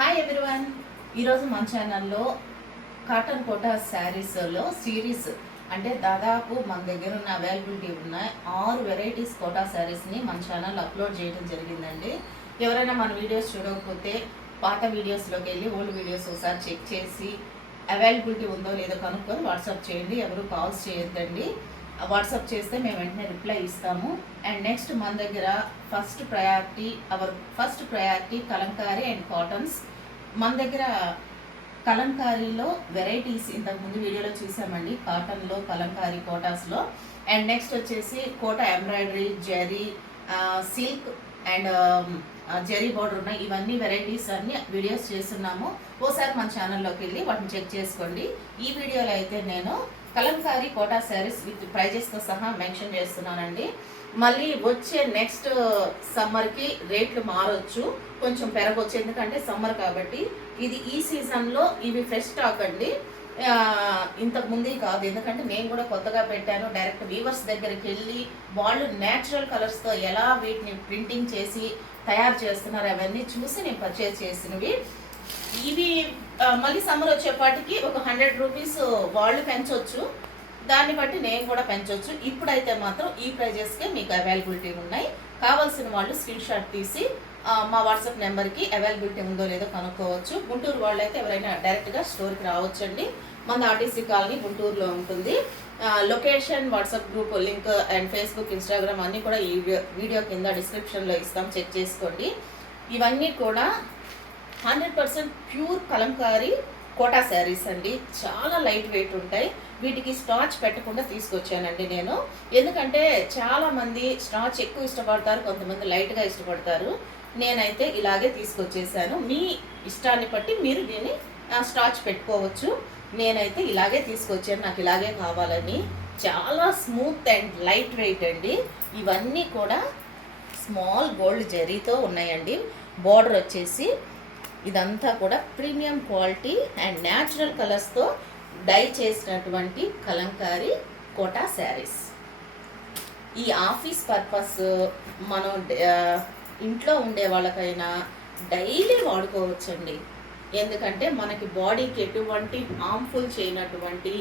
Hi everyone. ఈరోజు మన ఛానల్లో కాటన్ కోటా శారీస్లో సిరీస్ అంటే దాదాపు మన దగ్గర ఉన్న అవైలబిలిటీ ఉన్న 6 వెరైటీస్ కోటా శారీస్ని మన ఛానల్లో అప్లోడ్ చేయడం జరిగిందండి. ఎవరైనా మన వీడియోస్ చూడకపోతే పాత వీడియోస్లోకి వెళ్ళి ఓల్డ్ వీడియోస్ ఒకసారి చెక్ చేసి అవైలబిలిటీ ఉందో లేదో కనుక్కొని వాట్సాప్ చేయండి. ఎవరు కాల్స్ చేయొద్దండి. వాట్సాప్ చేస్తే మేము వెంటనే రిప్లై ఇస్తాము. అండ్ నెక్స్ట్ మన దగ్గర first priority Kalamkari and cottons. మన దగ్గర కలంకారీలో వెరైటీస్ ఇంతకుముందు వీడియోలో చూసామండి, కాటన్లో కలంకారీ కోటాస్లో. అండ్ నెక్స్ట్ వచ్చేసి Kota embroidery, zari, silk and zari border ఉన్నాయి. ఇవన్నీ వెరైటీస్ అన్ని వీడియోస్ చేస్తున్నాము. ఓసారి మన ఛానల్లోకి వెళ్ళి వాటిని చెక్ చేసుకోండి. ఈ వీడియోలో అయితే నేను కలంకారీ కోటా శారీస్ విత్ ప్రైజెస్తో సహా మెన్షన్ చేస్తున్నానండి. మళ్ళీ వచ్చే నెక్స్ట్ సమ్మర్కి రేట్లు మారొచ్చు, కొంచెం పెరగవచ్చు. ఎందుకంటే సమ్మర్ కాబట్టి ఇది ఈ సీజన్లో ఇవి ఫ్రెష్ స్టాక్ అండి, ఇంతకు ముందే కాదు. ఎందుకంటే నేను కూడా కొత్తగా పెట్టాను. డైరెక్ట్ వీవర్స్ దగ్గరికి వెళ్ళి వాళ్ళు న్యాచురల్ కలర్స్తో ఎలా వీటిని ప్రింటింగ్ చేసి తయారు చేస్తున్నారు అవన్నీ చూసి నేను పర్చేజ్ చేసినవి. ఇవి మళ్ళీ సమ్మర్ వచ్చేపాటికి ఒక 100 రూపీస్ వాళ్ళు పెంచవచ్చు, దాన్ని బట్టి నేను కూడా పెంచవచ్చు. ఇప్పుడైతే మాత్రం ఈ ప్రైజెస్కే మీకు అవైలబిలిటీ ఉన్నాయి. కావాల్సిన వాళ్ళు స్క్రీన్ షాట్ తీసి మా వాట్సాప్ నెంబర్కి అవైలబిలిటీ ఉందో లేదో కనుక్కోవచ్చు. గుంటూరు వాళ్ళు అయితే ఎవరైనా డైరెక్ట్గా స్టోర్కి రావచ్చండి. మన ఆర్టీసీ కాలనీ గుంటూరులో ఉంటుంది. Location, WhatsApp group link and Facebook, Instagram అన్నీ కూడా ఈ వీడియో కింద డిస్క్రిప్షన్లో ఇస్తాం, చెక్ చేసుకోండి. ఇవన్నీ కూడా 100% ప్యూర్ కలంకారీ కోటా శారీస్ అండి. చాలా లైట్ వెయిట్ ఉంటాయి. వీటికి స్టార్చ్ పెట్టకుండా తీసుకొచ్చానండి నేను. ఎందుకంటే చాలామంది స్టార్చ్ ఎక్కువ ఇష్టపడతారు, కొంతమంది లైట్గా ఇష్టపడతారు. నేనైతే ఇలాగే తీసుకొచ్చేసాను. మీ ఇష్టాన్ని బట్టి మీరు దీన్ని స్టార్చ్ పెట్టుకోవచ్చు. నేనైతే ఇలాగే తీసుకొచ్చాను, నాకు ఇలాగే కావాలని. చాలా స్మూత్ అండ్ లైట్ వెయిట్ అండి. ఇవన్నీ కూడా స్మాల్ గోల్డ్ జరీతో ఉన్నాయండి. బార్డర్ వచ్చేసి ఇదంతా కూడా ప్రీమియం క్వాలిటీ అండ్ న్యాచురల్ కలర్స్తో డై చేసినటువంటి కలంకారీ కోటా శారీస్. ఈ ఆఫీస్ పర్పస్ మనం ఇంట్లో ఉండే వాళ్ళకైనా డైలీ వాడుకోవచ్చండి. ఎందుకంటే మనకి బాడీకి ఎటువంటి హార్మ్ఫుల్ చేయనటువంటి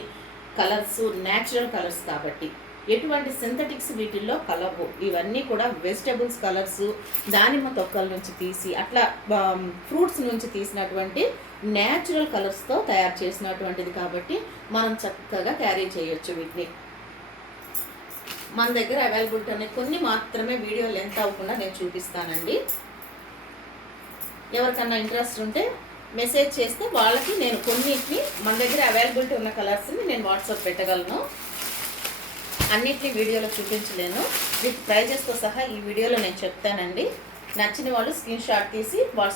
కలర్స్, న్యాచురల్ కలర్స్ కాబట్టి ఎటువంటి సింథటిక్స్ వీటిల్లో కలవు. ఇవన్నీ కూడా వెజిటబుల్స్ కలర్స్, దానిమ్మ తొక్కల నుంచి తీసి అట్లా ఫ్రూట్స్ నుంచి తీసినటువంటి న్యాచురల్ కలర్స్తో తయారు చేసినటువంటిది కాబట్టి మనం చక్కగా క్యారీ చేయొచ్చు వీటిని. మన దగ్గర అవైలబిలిటీ ఉన్నాయి. కొన్ని మాత్రమే వీడియో లెంత్ అవ్వకుండా నేను చూపిస్తానండి. ఎవరికన్నా ఇంట్రెస్ట్ ఉంటే మెసేజ్ చేస్తే వాళ్ళకి నేను కొన్నిటిని మన దగ్గర అవైలబిలిటీ ఉన్న కలర్స్ని నేను వాట్సాప్ పెట్టగలను. అన్నిటిని వీడియోలో చూపించలేను. వీటి ప్రైజెస్తో సహా ఈ వీడియోలో నేను చెప్తానండి. నచ్చిన వాళ్ళు స్క్రీన్ షాట్ తీసి